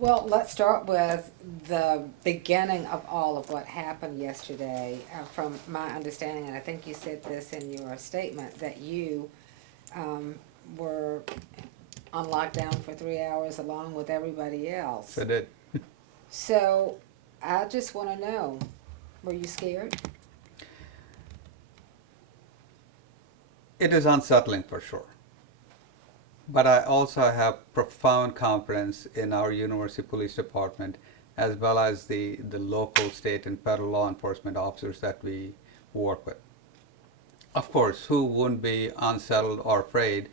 Well, let's start with the beginning of all of what happened yesterday. From my understanding, and I think you said this in your statement, that you um, were on lockdown for 3 hours along with everybody else. So I did. So I just want to know, were you scared? It is unsettling for sure. But I also have profound confidence in our university police department as well as the local, state, and federal law enforcement officers that we work with. Of course, who wouldn't be unsettled or afraid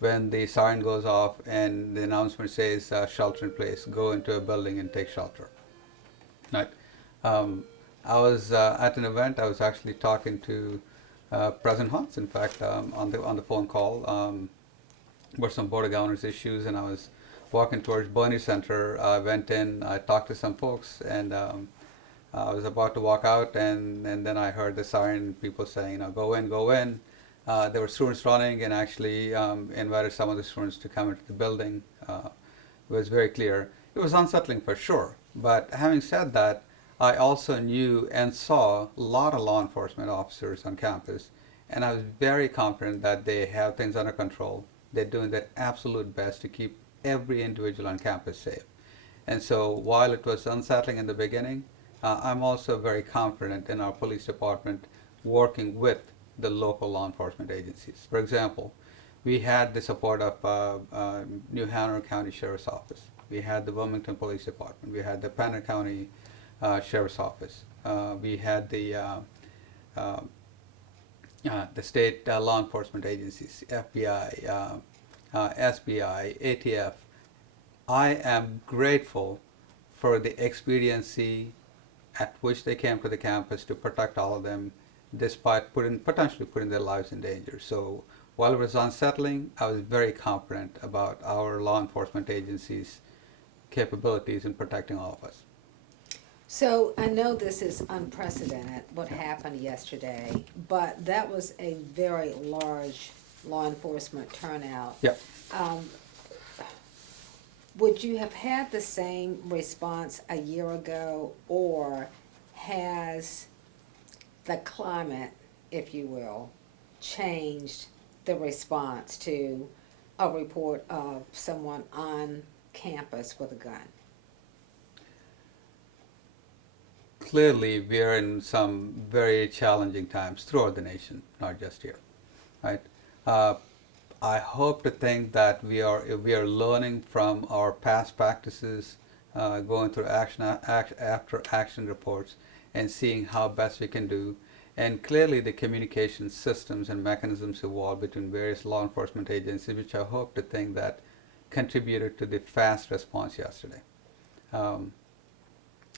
when the siren goes off and the announcement says shelter in place, go into a building and take shelter. Right? Um, I was at an event. I was actually talking to President Hunts, in fact, on the phone call. Were some Board of Governors issues, and I was walking towards Bernie Center. I went in, I talked to some folks, and I was about to walk out, and then I heard the siren, people saying, go in, go in. There were students running, and actually invited some of the students to come into the building. It was very clear. It was unsettling for sure, but having said that, I also knew and saw a lot of law enforcement officers on campus, and I was very confident that they have things under control. They're doing their absolute best to keep every individual on campus safe. And so while it was unsettling in the beginning, I'm also very confident in our police department working with the local law enforcement agencies. For example, we had the support of New Hanover County Sheriff's Office. We had the Wilmington Police Department. We had the Banner County Sheriff's Office. We had the state law enforcement agencies, FBI, SBI, ATF. I am grateful for the expediency at which they came to the campus to protect all of them, despite potentially putting their lives in danger. So while it was unsettling, I was very confident about our law enforcement agencies' capabilities in protecting all of us. So I know this is unprecedented, what happened yesterday, but that was a very large law enforcement turnout. Yep. Um, would you have had the same response a year ago, or has the climate, if you will, changed the response to a report of someone on campus with a gun? Clearly, we are in some very challenging times throughout the nation, not just here, right? I hope to think that we are learning from our past practices, going through after action reports, and seeing how best we can do. And clearly, the communication systems and mechanisms evolved between various law enforcement agencies, which I hope to think that contributed to the fast response yesterday.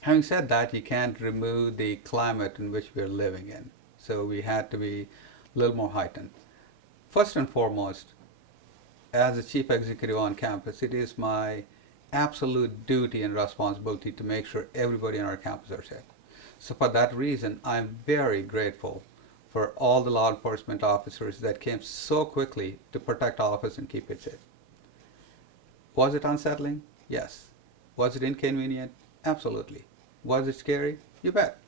Having said that, you can't remove the climate in which we're living in. So we had to be a little more heightened. First and foremost, as a chief executive on campus, it is my absolute duty and responsibility to make sure everybody on our campus are safe. So for that reason, I'm very grateful for all the law enforcement officers that came so quickly to protect all of us and keep it safe. Was it unsettling? Yes. Was it inconvenient? Absolutely. Was it scary? You bet.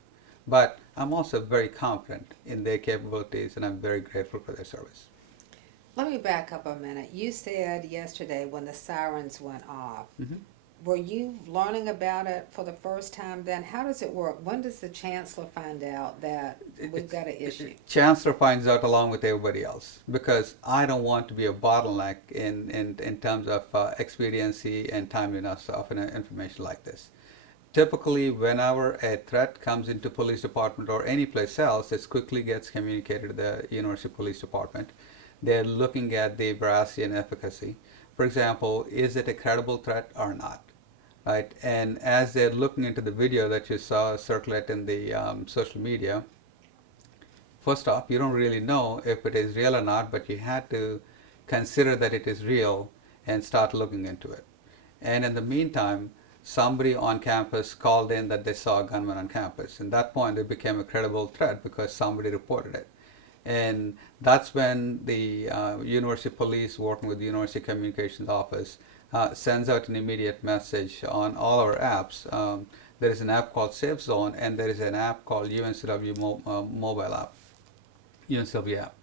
But I'm also very confident in their capabilities, and I'm very grateful for their service. Let me back up a minute. You said yesterday when the sirens went off, Mm-hmm. were you learning about it for the first time then? How does it work? When does the chancellor find out that we've got an issue? Chancellor finds out along with everybody else, because I don't want to be a bottleneck in terms of expediency and timeliness of information like this. Typically, whenever a threat comes into police department or any place else, it quickly gets communicated to the university police department. They're looking at the veracity and efficacy. For example, is it a credible threat or not? Right? And as they're looking into the video that you saw circulate in the social media, first off, you don't really know if it is real or not, but you had to consider that it is real and start looking into it. And in the meantime, somebody on campus called in that they saw a gunman on campus. At that point, it became a credible threat because somebody reported it. And that's when the university police, working with the university communications office, sends out an immediate message on all our apps. There is an app called Safe Zone, and there is an app called UNCW mobile app, UNCW app.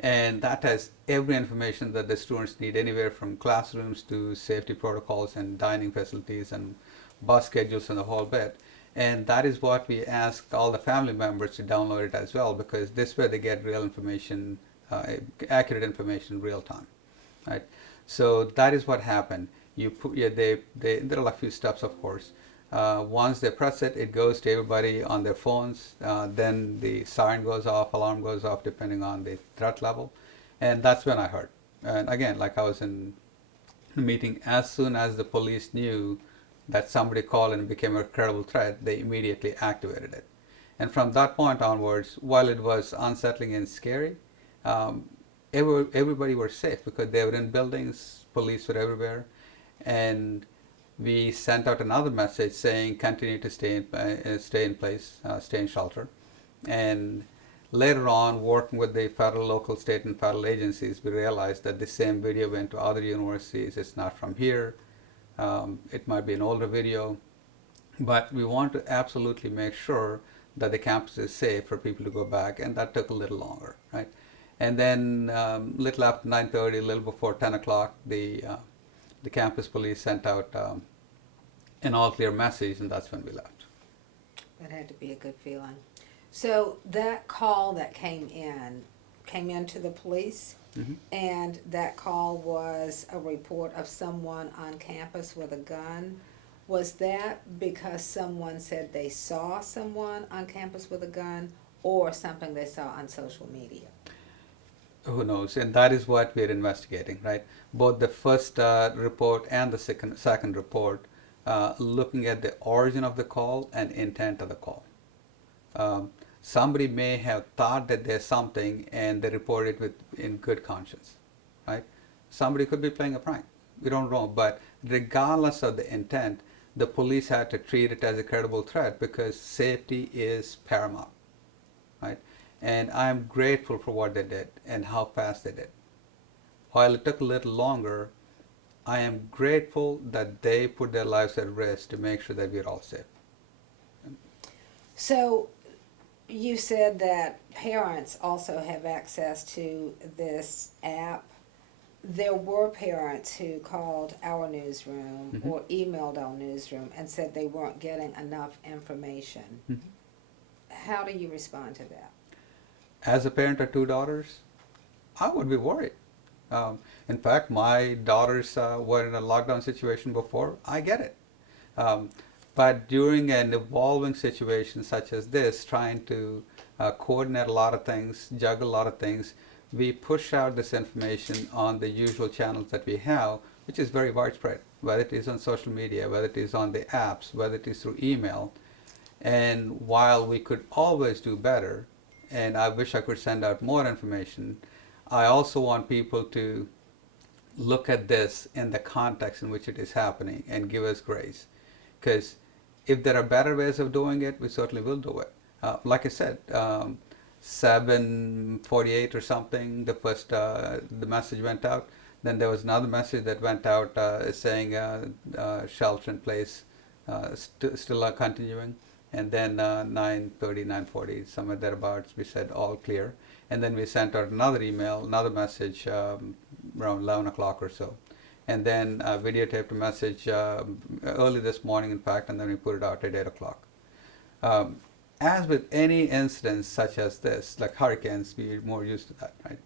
And that has every information that the students need, anywhere from classrooms to safety protocols and dining facilities and bus schedules and the whole bit. And that is what we ask all the family members to download it as well, because this way they get real information, accurate information in real time, right? So that is what happened. You put, yeah, there are a few steps, of course. Once they press it, it goes to everybody on their phones. Then the siren goes off, alarm goes off, depending on the threat level. And that's when I heard. And again, like I was in a meeting, as soon as the police knew that somebody called and became a credible threat, they immediately activated it. And from that point onwards, while it was unsettling and scary, everybody was safe because they were in buildings, police were everywhere, and we sent out another message saying continue to stay in place, stay in shelter. And later on, working with the federal, local, state, and federal agencies, we realized that the same video went to other universities. It's not from here. It might be an older video, but we want to absolutely make sure that the campus is safe for people to go back, and that took a little longer, right? And then little after 9:30, a little before 10 o'clock, the campus police sent out an all-clear message, and that's when we left. That had to be a good feeling. So that call that came in to the police, Mm-hmm. and that call was a report of someone on campus with a gun. Was that because someone said they saw someone on campus with a gun, or something they saw on social media? Who knows? And that is what we're investigating, right? Both the first report and the second report, looking at the origin of the call and intent of the call. Somebody may have thought that there's something and they report it in good conscience, right? Somebody could be playing a prank. We don't know. But regardless of the intent, the police had to treat it as a credible threat because safety is paramount, right? And I'm grateful for what they did and how fast they did. While it took a little longer, I am grateful that they put their lives at risk to make sure that we're all safe. So you said that parents also have access to this app. There were parents who called our newsroom Mm-hmm. or emailed our newsroom and said they weren't getting enough information. Mm-hmm. How do you respond to that? As a parent of two daughters, I would be worried. In fact, my daughters were in a lockdown situation before. I get it. But during an evolving situation such as this, trying to coordinate a lot of things, juggle a lot of things, we push out this information on the usual channels that we have, which is very widespread, whether it is on social media, whether it is on the apps, whether it is through email. And while we could always do better, and I wish I could send out more information, I also want people to look at this in the context in which it is happening and give us grace. Because if there are better ways of doing it, we certainly will do it. Like I said, 7:48 or something, the message went out. Then there was another message that went out saying shelter in place still continuing. And then 9:30, 9:40, somewhere thereabouts, we said all clear. And then we sent out another email, another message around 11 o'clock or so. And then videotaped a message early this morning, in fact, and then we put it out at 8 o'clock. As with any incidents such as this, like hurricanes, we're more used to that, right?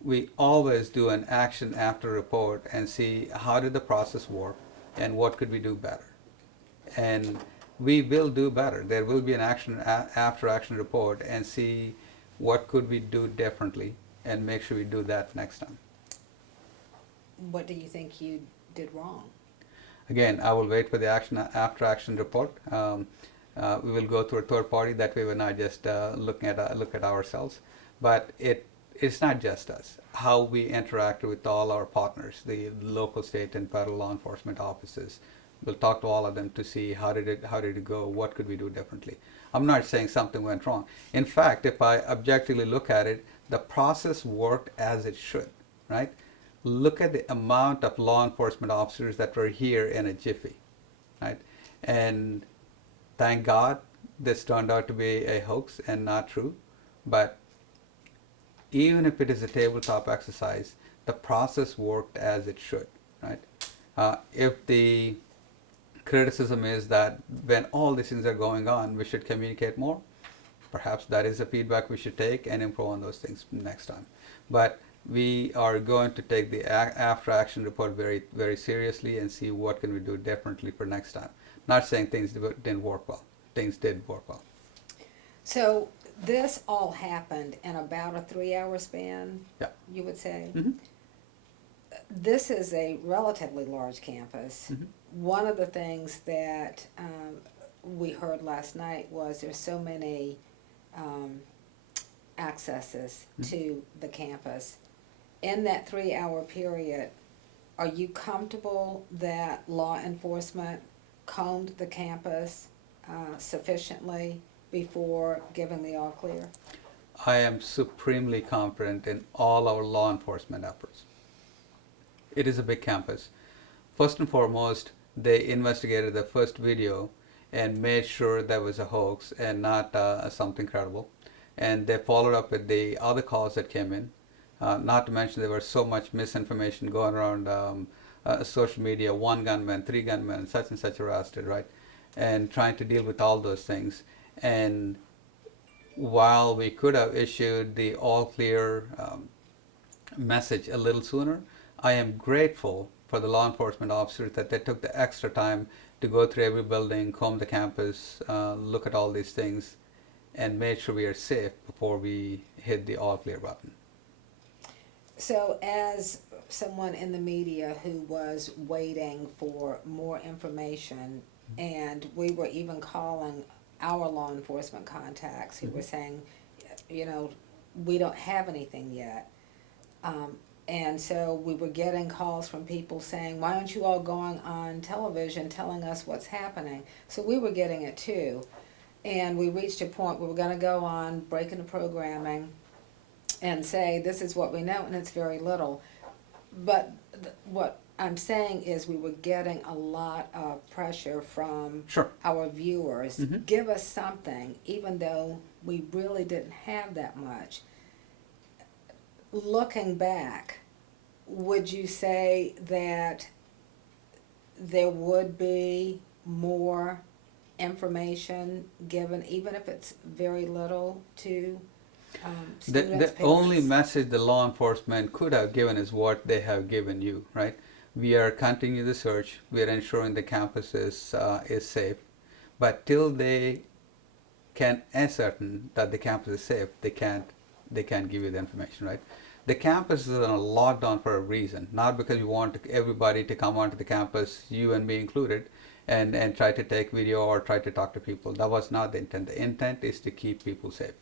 We always do an action after report and see how did the process work and what could we do better. And we will do better. There will be an action after action report and see what could we do differently and make sure we do that next time. What do you think you did wrong? Again, I will wait for the after action report. We will go through a third party. That way, we're not just look at ourselves, but it's not just us. How we interact with all our partners, the local, state, and federal law enforcement offices. We'll talk to all of them to see how did it go. What could we do differently? I'm not saying something went wrong. In fact, if I objectively look at it, the process worked as it should, right? look at the amount of law enforcement officers that were here in a jiffy, right? And thank God this turned out to be a hoax and not true. But even if it is a tabletop exercise, the process worked as it should, right? If the criticism is that when all these things are going on, we should communicate more, perhaps that is the feedback we should take and improve on those things next time. But we are going to take the after action report very, very seriously and see what can we do differently for next time. Not saying things didn't work well. Things did work well. So this all happened in about a 3-hour span, Yeah. you would say? Mm-hmm. This is a relatively large campus. Mm-hmm. One of the things that we heard last night was there's so many accesses to the campus. In that 3-hour period, are you comfortable that law enforcement combed the campus sufficiently before giving the all clear? I am supremely confident in all our law enforcement efforts. It is a big campus. First and foremost, they investigated the first video and made sure that was a hoax and not something credible. And they followed up with the other calls that came in. Not to mention there was so much misinformation going around social media, 1 gunman, 3 gunmen, such and such arrested, right? And trying to deal with all those things. And while we could have issued the all clear message a little sooner, I am grateful for the law enforcement officers that they took the extra time to go through every building, comb the campus, look at all these things, and made sure we are safe before we hit the all clear button. So as someone in the media who was waiting for more information, and we were even calling our law enforcement contacts who were saying, you know, we don't have anything yet. And so we were getting calls from people saying, why aren't you all going on television telling us what's happening? So we were getting it too. And we reached a point where we're going to go on breaking the programming and say, this is what we know, and it's very little. But what I'm saying is we were getting a lot of pressure from Sure. our viewers. Mhm. Give us something, even though we really didn't have that much. Looking back, would you say that there would be more information given, even if it's very little, to students, The only parents? message the law enforcement could have given is what they have given you, right? We are continuing the search. We are ensuring the campus is safe. But till they can ascertain that the campus is safe, they can't give you the information, right? The campus is on a lockdown for a reason, not because we want everybody to come onto the campus, you and me included, and try to take video or try to talk to people. That was not the intent. The intent is to keep people safe,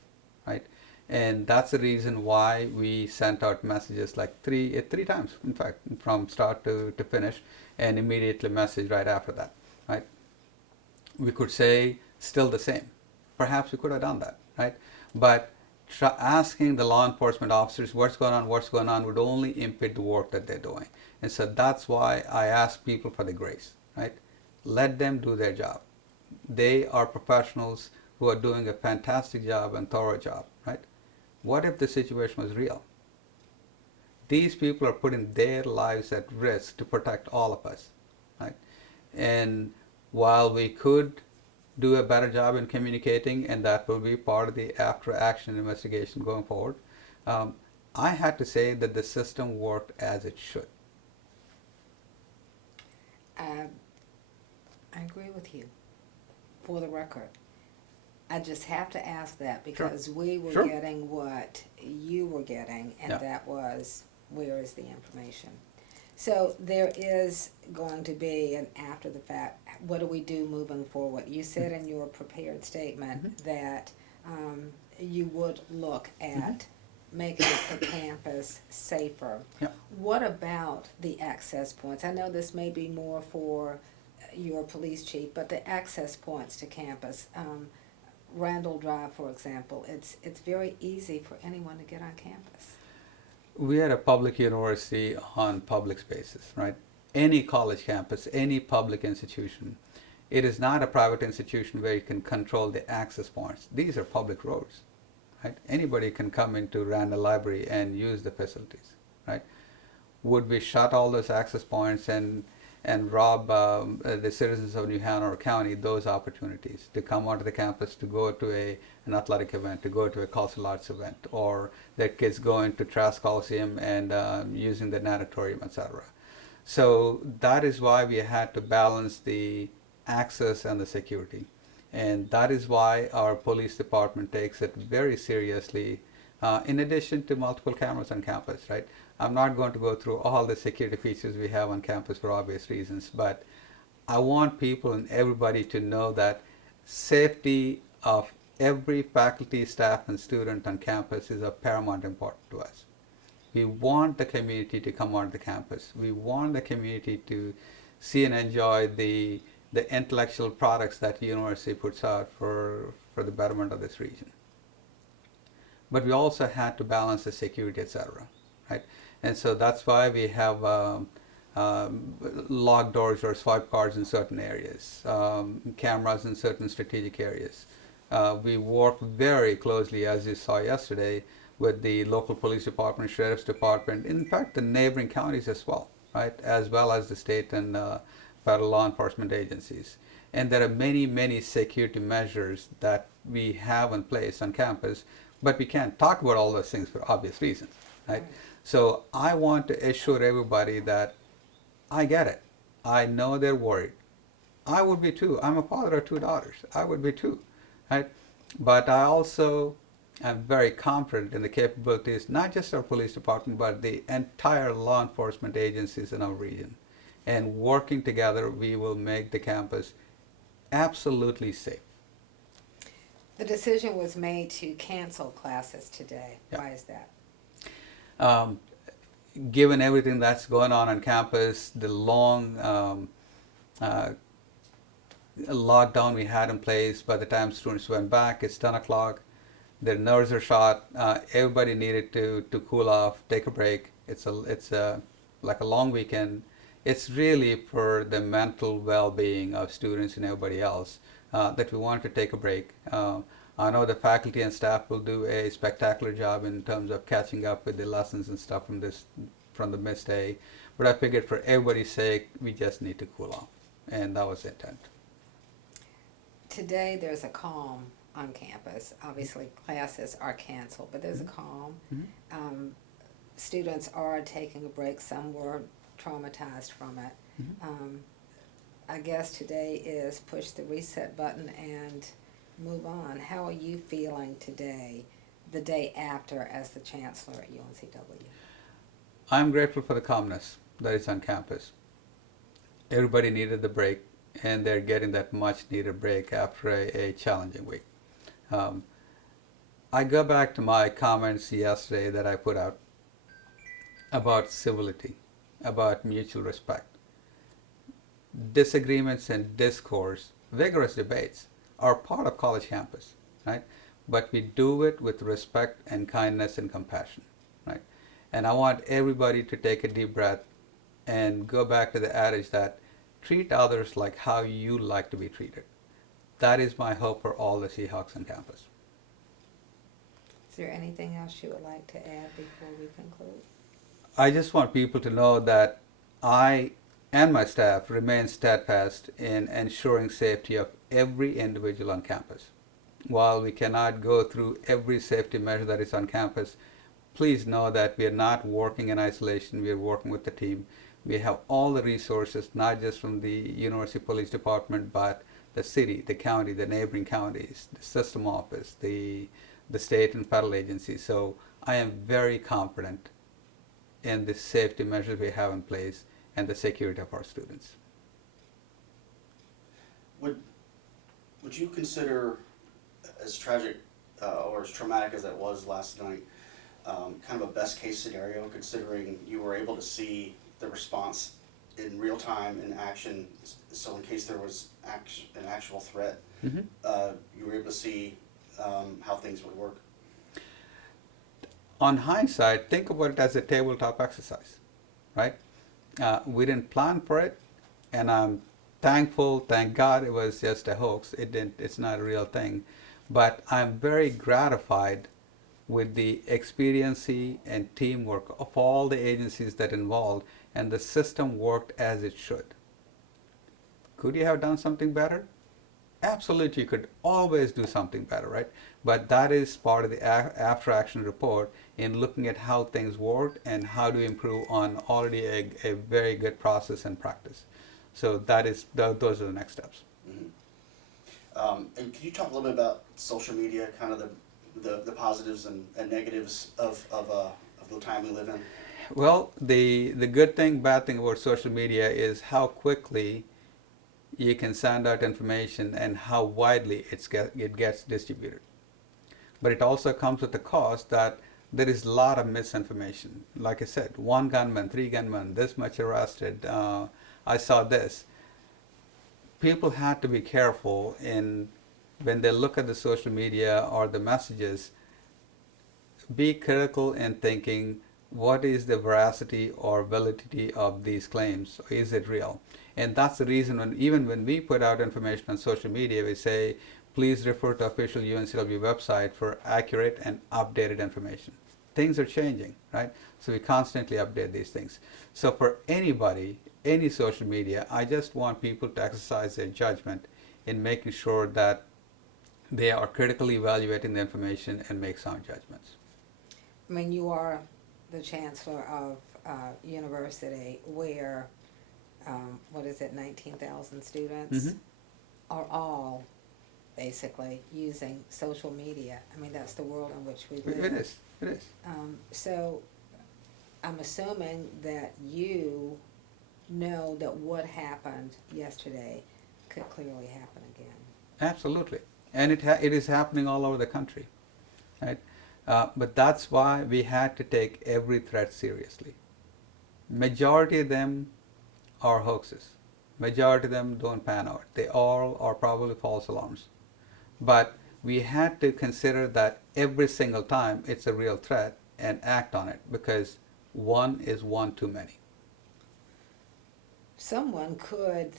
right? And that's the reason why we sent out messages like three times, in fact, from start to finish, and immediately message right after that, right? We could say still the same. Perhaps we could have done that, right? But asking the law enforcement officers what's going on would only impede the work that they're doing. And so that's why I ask people for the grace, right? Let them do their job. They are professionals who are doing a fantastic job and thorough job, right? What if the situation was real? These people are putting their lives at risk to protect all of us, right? And while we could do a better job in communicating, and that will be part of the after action investigation going forward, I had to say that the system worked as it should. I agree with you, for the record. I just have to ask that because we were Sure. getting what you were getting, and Yeah. that was, where is the information? So there is going to be an after the fact, what do we do moving forward? You said in your prepared statement that you would look at making the campus safer. Yeah. What about the access points? I know this may be more for your police chief, but the access points to campus, Randall Drive, for example, it's very easy for anyone to get on campus. We are a public university on public spaces, right? Any college campus, any public institution. It is not a private institution where you can control the access points. These are public roads, right? Anybody can come into Randall Library and use the facilities, right? Would we shut all those access points and rob the citizens of New Hanover County those opportunities to come onto the campus, to go to an athletic event, to go to a cultural arts event, or their kids going to Trask Coliseum and using the natatorium, etc. So that is why we had to balance the access and the security. And that is why our police department takes it very seriously, in addition to multiple cameras on campus, right? I'm not going to go through all the security features we have on campus for obvious reasons, but I want people and everybody to know that safety of every faculty, staff, and student on campus is of paramount importance to us. We want the community to come onto the campus. We want the community to see and enjoy the intellectual products that the university puts out for the betterment of this region. But we also had to balance the security, etc. Right? And so that's why we have locked doors or swipe cards in certain areas, cameras in certain strategic areas. We work very closely, as you saw yesterday, with the local police department, sheriff's department, in fact the neighboring counties as well, right, as well as the state and federal law enforcement agencies. And there are many, many security measures that we have in place on campus, but we can't talk about all those things for obvious reasons, right? So I want to assure everybody that I get it. I know they're worried. I would be too. I'm a father of 2 daughters. I would be too, right? But I also am very confident in the capabilities, not just our police department, but the entire law enforcement agencies in our region. And working together, we will make the campus absolutely safe. The decision was made to cancel classes today. Yeah. Why is that? Given everything that's going on campus, the long lockdown we had in place, by the time students went back, it's 10 o'clock, their nerves are shot, everybody needed to cool off, take a break. It's like a long weekend. It's really for the mental well-being of students and everybody else that we wanted to take a break. I know the faculty and staff will do a spectacular job in terms of catching up with the lessons and stuff from the missed day, but I figured for everybody's sake, we just need to cool off, and that was the intent. Today there's a calm on campus. Obviously classes are canceled, but there's a calm. Mm-hmm. Students are taking a break. Some were traumatized from it. Mm-hmm. I guess today is push the reset button and move on. How are you feeling today, the day after, as the chancellor at UNCW? I'm grateful for the calmness that is on campus. Everybody needed the break, and they're getting that much needed break after a challenging week. I go back to my comments yesterday that I put out about civility, about mutual respect. Disagreements and discourse, vigorous debates are part of college campus, right? But we do it with respect and kindness and compassion, right? And I want everybody to take a deep breath and go back to the adage that treat others like how you like to be treated. That is my hope for all the Seahawks on campus. Is there anything else you would like to add before we conclude? I just want people to know that I and my staff remain steadfast in ensuring safety of every individual on campus. While we cannot go through every safety measure that is on campus, please know that we are not working in isolation. We are working with the team. We have all the resources, not just from the University Police Department, but the city, the county, the neighboring counties, the system office, the state and federal agencies. So I am very confident in the safety measures we have in place and the security of our students. Would you consider, as tragic or as traumatic as that was last night, kind of a best case scenario, considering you were able to see the response in real time in action, so in case there was an actual threat, Mm-hmm. You were able to see how things would work? on hindsight, think about it as a tabletop exercise, right? We didn't plan for it, and I'm thankful, thank God it was just a hoax. It's not a real thing. But I'm very gratified with the experiency and teamwork of all the agencies that involved, and the system worked as it should. Could you have done something better? Absolutely, you could always do something better, right? But that is part of the after action report in looking at how things worked and how to improve on already a very good process and practice. So those are the next steps. And could you talk a little bit about social media, kind of the positives and negatives of the time we live in? Well, the good thing, bad thing about social media is how quickly you can send out information and how widely it gets distributed. But it also comes with the cost that there is a lot of misinformation. Like I said, 1 gunman, 3 gunmen, this much arrested, I saw this. People had to be careful when they look at the social media or the messages, be critical in thinking, what is the veracity or validity of these claims? Is it real? And that's the reason even when we put out information on social media, we say, please refer to official UNCW website for accurate and updated information. Things are changing, right? So we constantly update these things. So for anybody, any social media, I just want people to exercise their judgment in making sure that they are critically evaluating the information and make sound judgments. I mean, you are the chancellor of a university where, 19,000 students are all basically using social media. I mean, that's the world in which we live. It is. So I'm assuming that you know that what happened yesterday could clearly happen again. Absolutely. And it is happening all over the country, right? But that's why we had to take every threat seriously. Majority of them are hoaxes. Majority of them don't pan out. They all are probably false alarms. But we had to consider that every single time it's a real threat and act on it, because one is one too many. Someone could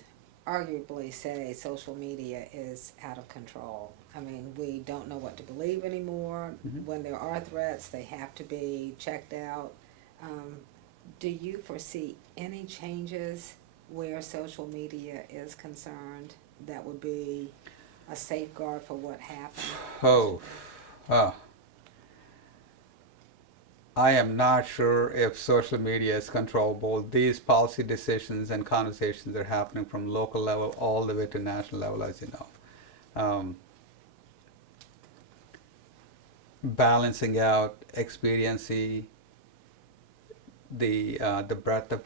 arguably say social media is out of control. I mean, we don't know what to believe anymore. When there are threats, they have to be checked out. Do you foresee any changes where social media is concerned that would be a safeguard for what happened? I am not sure if social media is controllable. These policy decisions and conversations are happening from local level all the way to national level, as you know. Balancing out expediency, the breadth of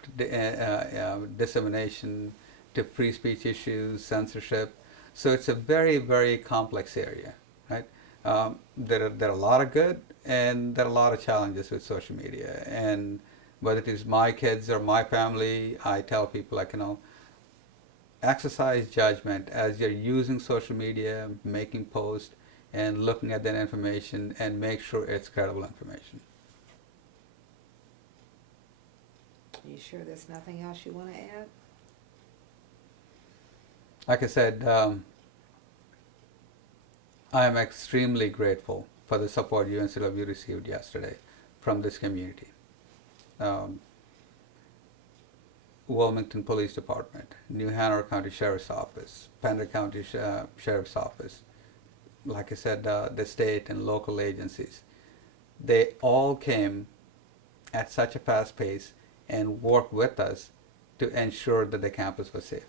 dissemination to free speech issues, censorship. So it's a very, very complex area, right? There are a lot of good and there are a lot of challenges with social media. And whether it is my kids or my family, I tell people, exercise judgment as you're using social media, making posts, and looking at that information, and make sure it's credible information. You sure there's nothing else you want to add? Like I said, I am extremely grateful for the support UNCW received yesterday from this community. Wilmington Police Department, New Hanover County Sheriff's Office, Pender County Sheriff's Office, like I said, the state and local agencies. They all came at such a fast pace and worked with us to ensure that the campus was safe.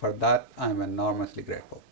For that, I'm enormously grateful.